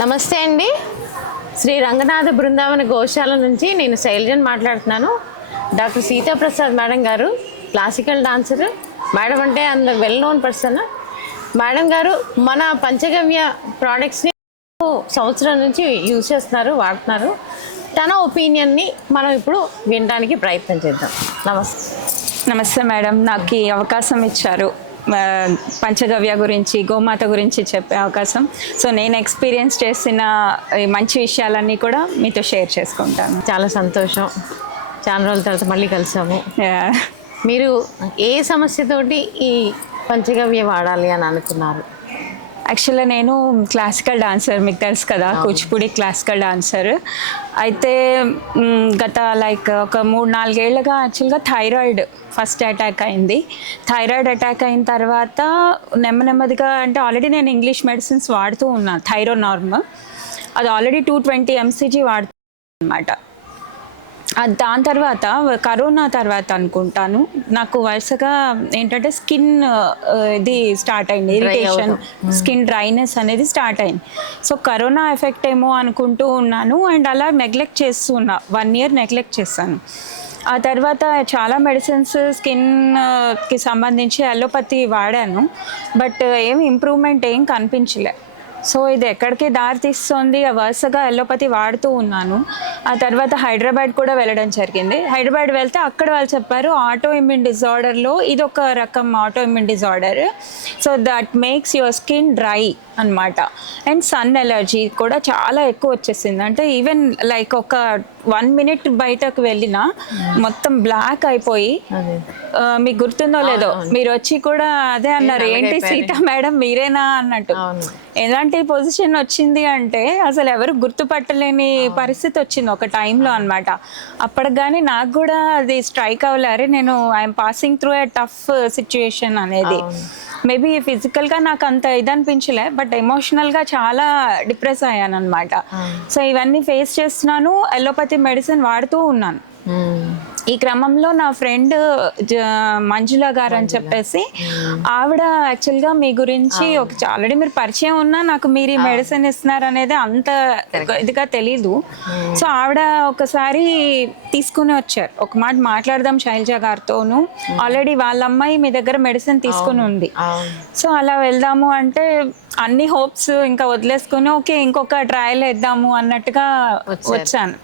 నమస్తే అండి. శ్రీ రంగనాథ బృందావన గోశాల నుంచి నేను శైలజన్ మాట్లాడుతున్నాను. డాక్టర్ సీతాప్రసాద్ మేడం గారు క్లాసికల్ డాన్సర్. మేడం అంటే అందరు వెల్ నోన్ పర్సన్. మేడం గారు మన పంచగవ్య ప్రోడక్ట్స్ని సంవత్సరం నుంచి యూజ్ చేస్తున్నారు, వాడుతున్నారు. తన ఒపీనియన్ని మనం ఇప్పుడు వినడానికి ప్రయత్నం చేద్దాం. నమస్తే. నమస్తే మేడం, నాకు ఈ అవకాశం ఇచ్చారు పంచగవ్య గురించి, గోమాత గురించి చెప్పే అవకాశం. సో నేను ఎక్స్పీరియన్స్ చేసిన ఈ మంచి విషయాలన్నీ కూడా మీతో షేర్ చేసుకుంటాను. చాలా సంతోషం. చాలా రోజుల తర్వాత మళ్ళీ కలిసాము. మీరు ఏ సమస్యతోటి ఈ పంచగవ్య వాడాలి అని అనుకున్నారు? యాక్చువల్గా నేను క్లాసికల్ డాన్సర్, మీకు తెలుసు కదా, కూచిపూడి క్లాసికల్ డాన్సర్. అయితే గత ఒక 3-4 ఏళ్ళుగా యాక్చువల్గా థైరాయిడ్ ఫస్ట్ అటాక్ అయింది. థైరాయిడ్ అటాక్ అయిన తర్వాత నెమ్మదిగా, అంటే ఆల్రెడీ నేను ఇంగ్లీష్ మెడిసిన్స్ వాడుతూ ఉన్నాను. థైరోనార్మ్ అది ఆల్రెడీ 220 mcg వాడుతూ అనమాట. దాని తర్వాత కరోనా తర్వాత అనుకుంటాను నాకు వరుసగా ఏంటంటే స్కిన్ ఇది స్టార్ట్ అయింది, ఇరిటేషన్, స్కిన్ డ్రైనెస్ అనేది స్టార్ట్ అయింది. సో కరోనా ఎఫెక్ట్ ఏమో అనుకుంటూ ఉన్నాను. అండ్ అలా నెగ్లెక్ట్ చేస్తున్నా, 1 year నెగ్లెక్ట్ చేస్తాను. ఆ తర్వాత చాలా మెడిసిన్స్ స్కిన్కి సంబంధించి అలోపతి వాడాను, బట్ ఏమి ఇంప్రూవ్మెంట్ ఏం కనిపించలే. సో ఇది ఎక్కడికి దారి తీస్తుంది, వరుసగా అలోపతి వాడుతూ ఉన్నాను. ఆ తర్వాత హైదరాబాద్ కూడా వెళ్ళడం జరిగింది. హైదరాబాద్ వెళ్తే అక్కడ వాళ్ళు చెప్పారు ఆటో ఇమ్యూన్ డిజార్డర్లో ఇది ఒక రకం auto immune disorder. So that makes your skin dry అనమాట. అండ్ సన్ ఎలర్జీ కూడా చాలా ఎక్కువ వచ్చేసింది. అంటే ఈవెన్ ఒక 1 minute బయటకు వెళ్ళినా మొత్తం బ్లాక్ అయిపోయి, మీకు గుర్తుందో లేదో, మీరు వచ్చి కూడా అదే అన్నారు, ఏంటి సీత మేడం మీరేనా అన్నట్టు. ఎలాంటి పొజిషన్ వచ్చింది అంటే అసలు ఎవరు గుర్తుపట్టలేని పరిస్థితి వచ్చింది ఒక టైంలో అనమాట. అప్పటికి కానీ నాకు కూడా అది స్ట్రైక్ అవ్వలేరు, నేను I'm passing through a tough situation అనేది. మేబీ ఫిజికల్గా నాకు అంత ఇది అనిపించలే, బట్ ఎమోషనల్గా చాలా డిప్రెస్ అయ్యాను అనమాట. సో ఇవన్నీ ఫేస్ చేస్తున్నాను, అలోపతి మెడిసిన్ వాడుతూ ఉన్నాను. ఈ క్రమంలో నా ఫ్రెండ్ మంజుల గారు అని చెప్పేసి, ఆవిడ యాక్చువల్గా మీ గురించి ఆల్రెడీ మీరు పరిచయం ఉన్నా, నాకు మీరు ఈ మెడిసిన్ ఇస్తున్నారు అనేది అంత ఇదిగా తెలీదు. సో ఆవిడ ఒకసారి తీసుకుని వచ్చారు, ఒక మాట మాట్లాడదాం శైలజ గారితోను, ఆల్రెడీ వాళ్ళ అమ్మాయి మీ దగ్గర మెడిసిన్ తీసుకుని ఉంది. సో అలా వెళ్దాము అంటే అన్ని హోప్స్ ఇంకా వదిలేసుకుని ఓకే ఇంకొక ట్రయల్ వేద్దాము అన్నట్టుగా వచ్చాను.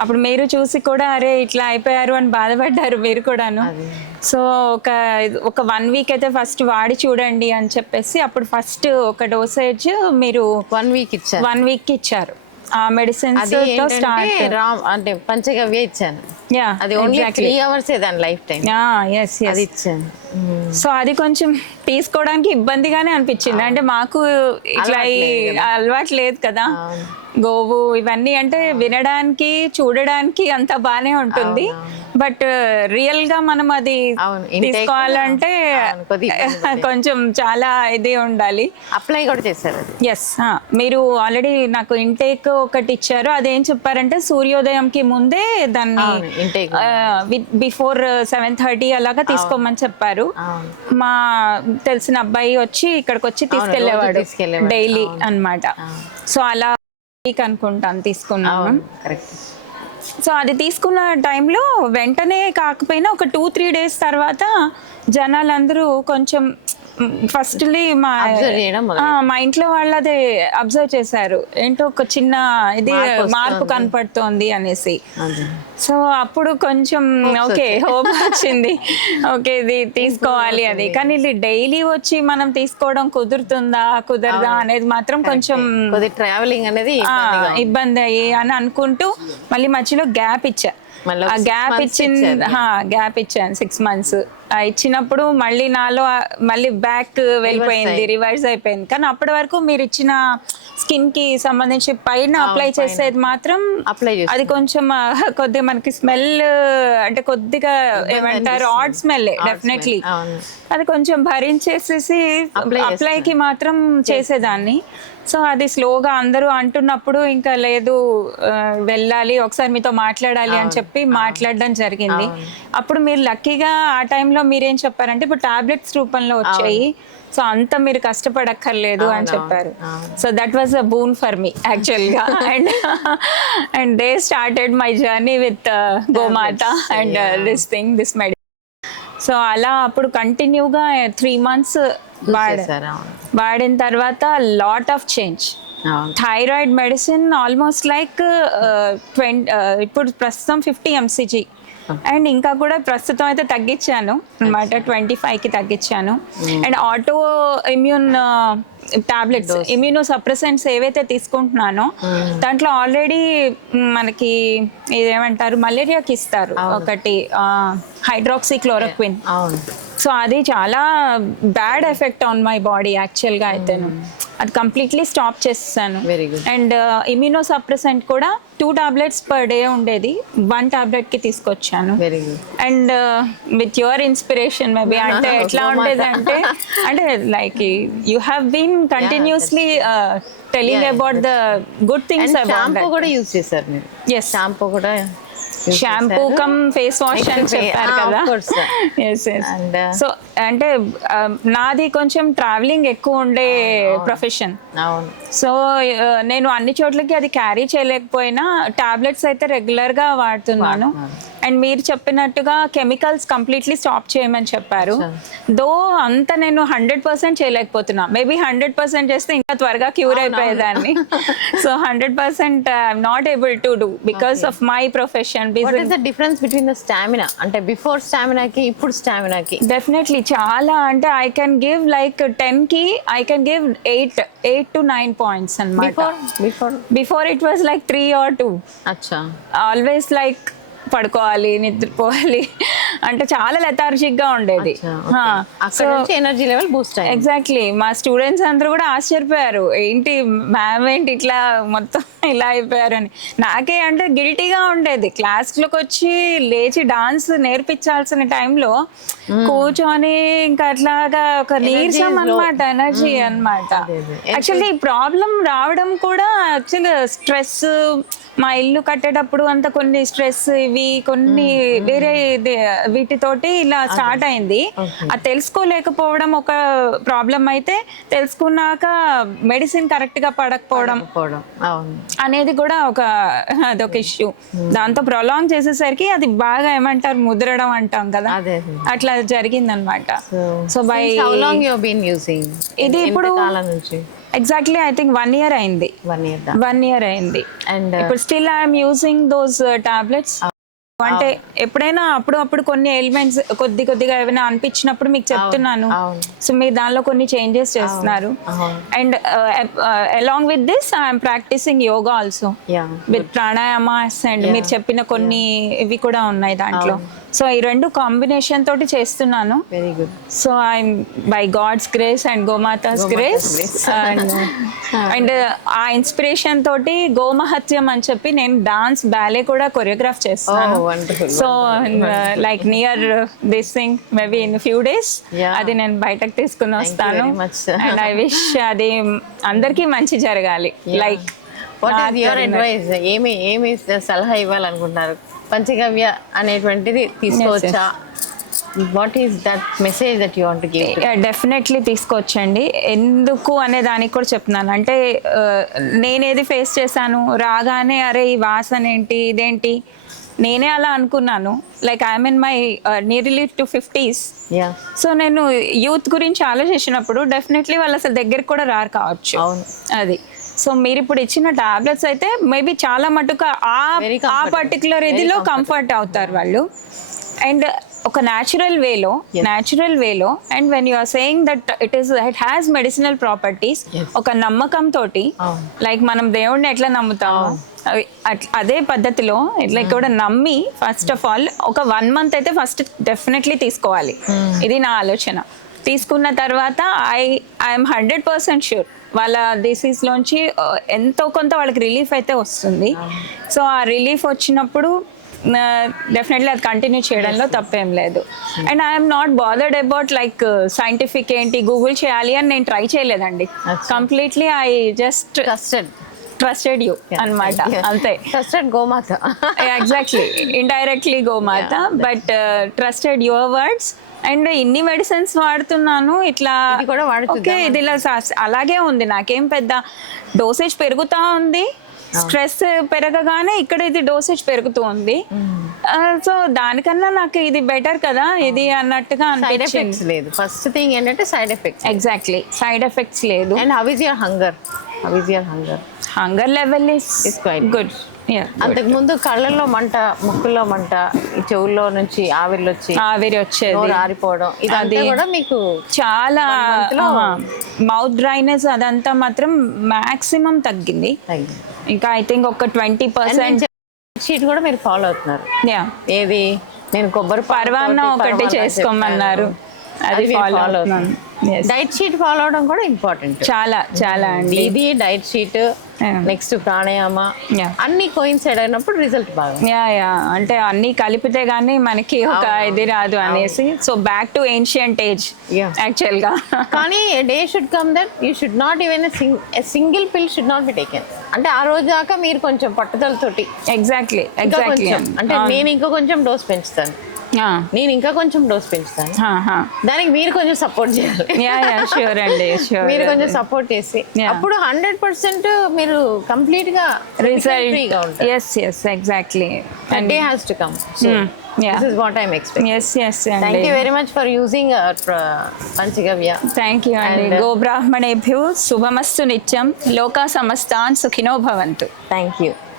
అప్పుడు మీరు చూసి కూడా అరే ఇట్లా అయిపోయారు అని బాధపడ్డారు మీరు కూడాను. సో ఒక 1 week అయితే ఫస్ట్ వాడి చూడండి అని చెప్పేసి, అప్పుడు ఫస్ట్ ఒక డోసేజ్ మీరు 1 week ఇచ్చారు. ఆ మెడిసిన్స్ తో స్టార్ట్ అంటే పంచగవ్య ఇచ్చాను. అది ఓన్లీ 3 hours దాని లైఫ్ టైం. అది ఇచ్చాను. సో అది కొంచెం తీసుకోవడానికి ఇబ్బందిగానే అనిపించింది. అంటే మాకు ఇట్లా అలవాటు లేదు కదా, గోవు ఇవన్నీ అంటే వినడానికి చూడడానికి అంత బానే ఉంటుంది, బట్ రియల్ గా మనం అది తీసుకోవాలంటే కొంచెం చాలా ఇది ఉండాలి. అప్లై కూడా చేశారు. ఎస్, మీరు ఆల్రెడీ నాకు ఇంటేక్ ఒకటి ఇచ్చారు. అదేం చెప్పారంటే సూర్యోదయంకి ముందే దాన్ని బిఫోర్ 7:30 అలాగా తీసుకోమని చెప్పారు. మా తెలిసిన అబ్బాయి వచ్చి ఇక్కడికి వచ్చి తీసుకెళ్లేవాడు డైలీ అన్నమాట. సో అలా అనుకుంటాను తీసుకున్నాను. సో అది తీసుకున్న టైంలో వెంటనే కాకపోయినా ఒక 2-3 days తర్వాత జనాలందరూ కొంచెం ఫస్ట్లీ మా ఇంట్లో వాళ్ళు అదే అబ్జర్వ్ చేశారు, ఏంటో ఒక చిన్న ఇది మార్పు కనపడుతోంది అనేసి. సో అప్పుడు కొంచెం ఓకే హోప్ వచ్చింది, ఓకే ఇది తీసుకోవాలి అది. కానీ ఇది డైలీ వచ్చి మనం తీసుకోవడం కుదరదా అనేది మాత్రం కొంచెం ట్రావెలింగ్ అనేది ఇబ్బంది అయ్యి అని అనుకుంటూ మళ్ళీ మధ్యలో గ్యాప్ ఇచ్చా. ఆ గ్యాప్ ఇచ్చాను 6 months. ఇచ్చినప్పుడు మళ్ళీ నాలో మళ్ళీ బ్యాక్ వెళ్ళిపోయింది, రివర్స్ అయిపోయింది. కానీ అప్పటి వరకు మీరు ఇచ్చిన స్కిన్ కి సంబంధించి పైన అప్లై చేసేది మాత్రం అది కొంచెం కొద్దిగా మనకి స్మెల్ అంటే కొద్దిగా ఏమంటారు ఆడ్ స్మెల్ డెఫినెట్లీ, అది కొంచెం భరించేసేసి అప్లైకి మాత్రం చేసేదాన్ని. సో అది స్లోగా అందరూ అంటున్నప్పుడు ఇంకా లేదు వెళ్ళాలి ఒకసారి మీతో మాట్లాడాలి అని చెప్పి మాట్లాడడం జరిగింది. అప్పుడు మీరు లక్కీగా ఆ టైంలో మీరేం చెప్పారంటే ఇప్పుడు టాబ్లెట్స్ రూపంలో వచ్చాయి, సో అంత మీరు కష్టపడక్కర్లేదు అని చెప్పారు. So that was a boon for me యాక్చువల్గా. And they started my journey with గోమాత అండ్ దిస్ మెడిసిన్. సో అలా అప్పుడు కంటిన్యూగా 3 months వాడిన తర్వాత lot of change. Thyroid medicine almost like 20 ఇప్పుడు ప్రస్తుతం 50 mcg. అండ్ ఇంకా కూడా ప్రస్తుతం అయితే తగ్గించాను అనమాట, 25కి తగ్గించాను. And auto immune tablets, immuno suppressants ఏవైతే తీసుకుంటున్నానో దాంట్లో ఆల్రెడీ మనకి ఇదేమంటారు మలేరియాకి ఇస్తారు ఒకటి, హైడ్రాక్సిక్లోరోక్విన్. సో అది చాలా bad effect on my body యాక్చువల్గా అయితేను. అది కంప్లీట్లీ స్టాప్ చేస్తాను. అండ్ ఇమ్యూనో సప్రెసెంట్ కూడా 2 tablets per day ఉండేది, 1 tabletకి తీసుకొచ్చాను. And with your inspiration maybe, అంటే ఎట్లా ఉండేది అంటే like you have been continuously telling about the good things about that. Shampoo కూడా యూజ్ చేశారు మీరు? ఎస్, షాంపూ కూడా షాంపూ కమ్ ఫేస్ వాష్ అని చెప్పారు కదా. సో అంటే నాది కొంచెం ట్రావెలింగ్ ఎక్కువ ఉండే ప్రొఫెషన్. సో నేను అన్ని చోట్లకి అది క్యారీ చేయలేకపోయినా టాబ్లెట్స్ అయితే రెగ్యులర్గా వాడుతున్నాను. అండ్ మీరు చెప్పినట్టుగా కెమికల్స్ కంప్లీట్లీ స్టాప్ చేయమని చెప్పారు. దో అంత నేను 100% చేయలేకపోతున్నా. మేబీ 100% చేస్తే ఇంకా త్వరగా క్యూర్ అయిపోయేదాన్ని. So 100% I'm not able to do because of my profession. What is the difference between the stamina? అంటే బిఫోర్ స్టామినాకి ఇప్పుడు స్టామినాకి? డెఫినెట్లీ చాలా, అంటే ఐ కెన్ గివ్ లైక్ 10కి I can give 8 to 9 points అన్నమాట. Before it was like 3 or 2. అచ్చా. Always like పడుకోవాలి, నిద్రపోవాలి, అంటే చాలా లెథార్జిక్గా ఉండేది. సో ఎనర్జీ లెవెల్ బూస్ట్ అయ్యింది. ఎగ్జాక్ట్లీ. మా స్టూడెంట్స్ అందరూ కూడా ఆశ్చర్యపోయారు, ఏంటి మ్యామ్ ఏంటి ఇట్లా మొత్తం ఇలా అయిపోయారు అని. నాకే అంటే గిల్టీగా ఉండేది, క్లాస్లోకి వచ్చి లేచి డాన్స్ నేర్పించాల్సిన టైంలో కూర్చొని ఇంకా అట్లాగా ఒక నీరసం అనమాట, ఎనర్జీ అనమాట. యాక్చువల్లీ ప్రాబ్లం రావడం కూడా యాక్చువల్లీ స్ట్రెస్, మా ఇల్లు కట్టేటప్పుడు అంత కొన్ని స్ట్రెస్ ఇవి కొన్ని వేరే వీటితోటి ఇలా స్టార్ట్ అయింది. అది తెలుసుకోలేకపోవడం ఒక ప్రాబ్లం అయితే, తెలుసుకున్నాక మెడిసిన్ కరెక్ట్ గా పడకపోవడం అనేది కూడా అదొక ఇష్యూ. దాంతో ప్రొలాంగ్ చేసేసరికి అది బాగా ఏమంటారు ముద్రడం అంటాం కదా, అట్లా జరిగింది అనమాట. సో బై ఇది ఇప్పుడు ఎగ్జాక్ట్లీ ఐ థింక్ 1 year అయింది. 1 year అయింది. అండ్ ఇప్పుడు still I'm using those tablets. అంటే ఎప్పుడైనా అప్పుడు కొన్ని ఎలిమెంట్స్ కొద్దిగా ఏమైనా అనిపించినప్పుడు మీకు చెప్తున్నాను. సో మీరు దానిలో కొన్ని చేంజెస్ చేస్తున్నారు. And along with this I'm practising yoga also with pranayamas. And మీరు చెప్పిన కొన్ని ఇవి కూడా ఉన్నాయి దాంట్లో. సో ఈ 2 కాంబినేషన్ తోటి చేస్తున్నాను. Very good. So I'm by God's grace and గోమాతాస్ గ్రేస్ అండ్ ఆ ఇన్స్పిరేషన్ తోటి గోమహత్యం అని చెప్పి నేను డాన్స్ బ్యాలే కూడా కొరియోగ్రాఫ్ చేస్తాను. So like near this thing maybe in few days అది నేను బయటకు తీసుకుని వస్తాను. అండ్ ఐ విష్ అది అందరికీ మంచి జరగాలి. లైక్ ఏమి సలహా ఇవ్వాలనుకుంటున్నారు? పంచగవ్య అనేటువంటిది తీసుకోవచ్చా? What is that message that you want to give? Definitely తీసుకోవచ్చండి. ఎందుకు అనే దానికి కూడా చెప్తున్నాను. అంటే నేనేది ఫేస్ చేశాను, రాగానే అరే ఈ వాసన ఏంటి ఇదేంటి నేనే అలా అనుకున్నాను. Like I'm in my nearly to 50s. So నేను యూత్ గురించి ఆలోచించినప్పుడు డెఫినెట్లీ వాళ్ళు అసలు దగ్గరికి కూడా రారు కావచ్చు. అది సో మీరు ఇప్పుడు ఇచ్చిన టాబ్లెట్స్ అయితే మేబీ చాలా మటుకు ఆ పర్టికులర్ ఇదిలో కంఫర్ట్ అవుతారు వాళ్ళు. అండ్ ఒక న్యాచురల్ వేలో and when you are saying that it has medicinal properties, ఒక నమ్మకం తోటి లైక్ మనం దేవుడిని ఎట్లా నమ్ముతాము అదే పద్ధతిలో ఇట్లా కూడా నమ్మి ఫస్ట్ ఆఫ్ ఆల్ ఒక 1 month అయితే ఫస్ట్ డెఫినెట్లీ తీసుకోవాలి. ఇది నా ఆలోచన. తీసుకున్న తర్వాత ఐఎమ్ 100% షూర్ వాళ్ళ డిసీజ్లోంచి ఎంతో కొంత వాళ్ళకి రిలీఫ్ అయితే వస్తుంది. సో ఆ రిలీఫ్ వచ్చినప్పుడు డెఫినెట్లీ అది కంటిన్యూ చేయడంలో తప్పేం లేదు. And I'm not bothered about like scientific ఏంటి గూగుల్ చేయాలి అని నేను ట్రై చేయలేదండి. Completely I just trusted you అనమాట, అంతే. ట్రస్టెడ్ గోమాత. ఎగ్జాక్ట్లీ, ఇండైరెక్ట్లీ గోమాత, but trusted your words. And ఇన్ని మెడిసిన్స్ వాడుతున్నాను ఇట్లా, ఇది కూడా వాడుతుందా? ఓకే ఇది ఇలా అలాగే ఉంది, నాకేం పెద్ద డోసేజ్ పెరుగుతూ ఉంది, స్ట్రెస్ పెరగగానే ఇక్కడ ఇది డోసేజ్ పెరుగుతూ ఉంది. సో దానికన్నా నాకు ఇది బెటర్ కదా ఇది అన్నట్టుగా సైడ్ అనిపించింది. ఎఫెక్ట్స్ లేదు. ఫస్ట్ థింగ్ ఏంటంటే side effects. Exactly, side effects లేదు. And how is your hunger? How is your hunger? Hunger level is It's quite good. అంతకు ముందు కళ్ళల్లో మంట, ముక్కుల్లో మంట, ఈ చెవుల్లో నుంచి ఆవిర్లు వచ్చి ఆవిరి వచ్చేది, నోరు ఆరిపోవడం, ఇదంతా కూడా మీకు చాలా 1 month లో మౌత్ డ్రైనెస్ అదంతా మాత్రం మాక్సిమం తగ్గింది. తగ్గింది. ఇంకా ఐ థింక్ ఒక 20%. షీట్ కూడా మీరు ఫాలో అవుతున్నారు. యా, ఏది నేను కొబ్బరి పరవాన్నం ఒకటి చేసుకోమన్నారు, అది ఫాలో అవుతున్నాను. Yes. డైట్ షీట్ ఫాలో అవడం కూడా ఇంపార్టెంట్. చాలా చాలా అండి. ఇది diet sheet, next pranayama, Yeah. అన్ని కోయిన్సైడ్ అయినప్పుడు రిజల్ట్ బాగా. యా యా, అంటే అన్ని కలిపితే గానీ మనకి ఒక ఇది రాదు అనేసి. So back to ancient age Yeah. Actual గా. కానీ day should come that you should not even single పిల్ షుడ్ నాట్ బి టేకెన్. అంటే ఆ రోజు దాకా మీరు కొంచెం పట్టుదలతోటి ఎగ్జాక్ట్లీ ఇంకా ఎగ్జాక్ట్లీ కొంచెం, అంటే నేను ఇంకా కొంచెం డోస్ పెంచుతాను, నేను ఇంకా కొంచెం డోస్ పెంచుతాను, దానికి మీరు కొంచెం సపోర్ట్ చేయాలి. యా యా, షూర్ అండి, షూర్. మీరు కొంచెం సపోర్ట్ చేసి Yeah. అప్పుడు 100% మీరు కంప్లీట్ గా రిజల్ట్. ఫ్రీగా ఉంటారు. Yes yes, exactly. That day has to come. So, yeah. this is what I'm expecting. Yes yes Thank అండి. you very much for using Panchagavya. Thank you అండి. And, గోబ్రాహ్మణేభ్యో శుభమస్తు నిత్యం, లోకా సమస్తాన్ సుఖినో భవంతు. Thank you.